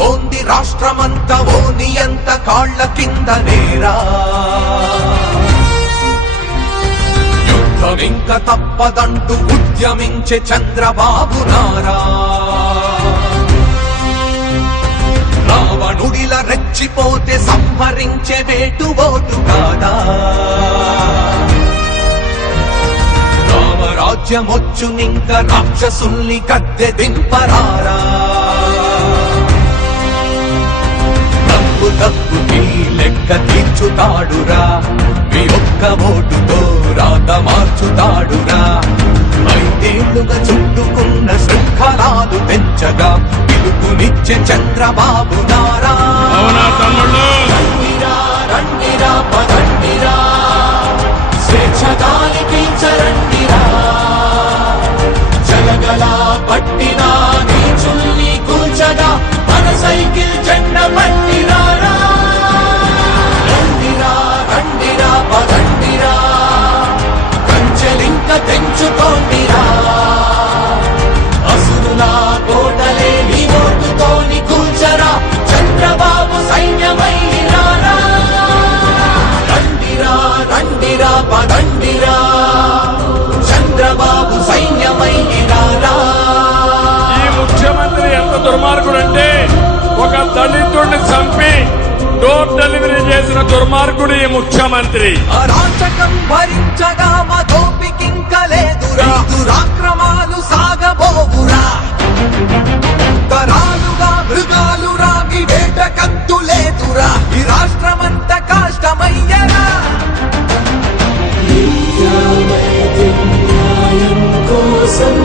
తోంది రాష్ట్రమంత ఓని ఎంత కాళ్ళ కింద నేరా. యుద్ధమింక తప్పదంటూ ఉద్యమించే చంద్రబాబు నారా. రావణుడిల రెచ్చిపోతే సంహరించే వేటు ఓటు కాదా. రామరాజ్యమొచ్చునింక రాక్షసుల్ని కద్దె దింపరారా. తప్పుకి లెక్క తీర్చుతాడురా. మీ ఒక్క ఓటుతో రాత మార్చుతాడురా. ఐదేళ్ళుగా చుట్టుకున్న శృంఖలాలు పెంచగా పిలుపునిచ్చే చంద్రబాబు నారా. ఎంత దుర్మార్గుడంటే ఒక దళితుడిని చంపి డోర్ డెలివరీ చేసిన దుర్మార్గుడు ఈ ముఖ్యమంత్రి అరాచకం భరించగా మా దోపికింక లేదురా దురాక్రమాలు సాగబోవురా. తరాలుగా మృగాలురా మీ వేట కత్తు లేదురా. ఈ రాష్ట్రమంత కాష్టమయ్యరా. కోసం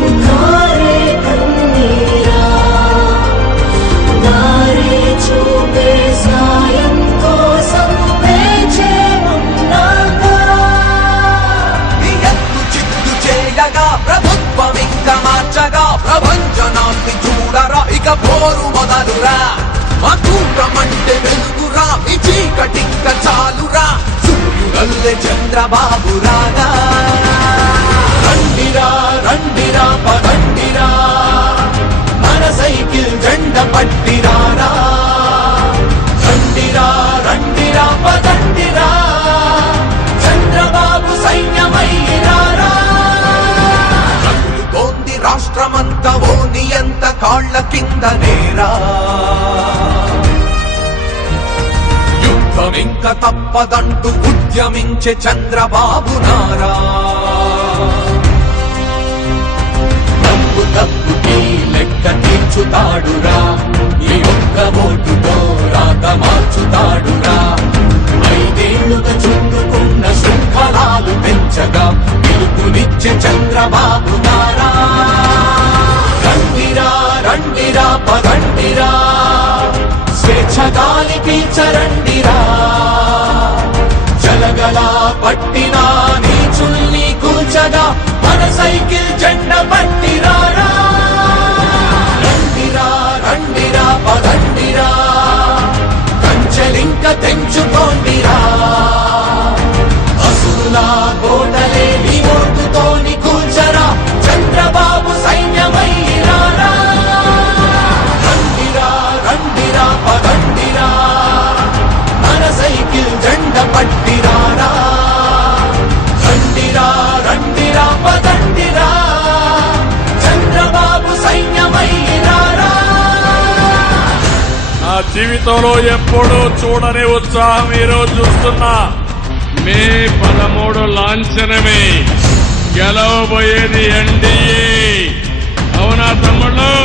ఇక పోరు మొదలురా మా వెలుగురా మీ చీకటింక చాలురా. సూర్యుడల్లే చంద్రబాబు రాగా రండిరా రండిరా పర కాళ్ళ కింద నేరా యుద్ధమింక ఇంక తప్పదంటూ ఉద్యమించే చంద్రబాబు నారా. తప్పు తప్పుకి లెక్క తీర్చుతాడురా. ఈ ఒక్క ఓటుతో రాత మార్చుతాడురా. ఐదేళ్ళుగా చుట్టుకున్న శృంఖలాలు పెంచగా పిలుపునిచ్చే చంద్రబాబు నారా. పదండిరా స్వేచ్ఛగాలి పీల్చరండిరా జలగల పట్టిన నీచుల్ని కూల్చగా మన సైకిల్ జెండ పట్టి జీవితంలో ఎప్పుడూ చూడని ఉత్సాహం ఈరోజు చూస్తున్నా. మే పదమూడు లాంఛనమే. గెలవబోయేది ఎన్డీఏ. అవునా తమ్ముళ్ళు?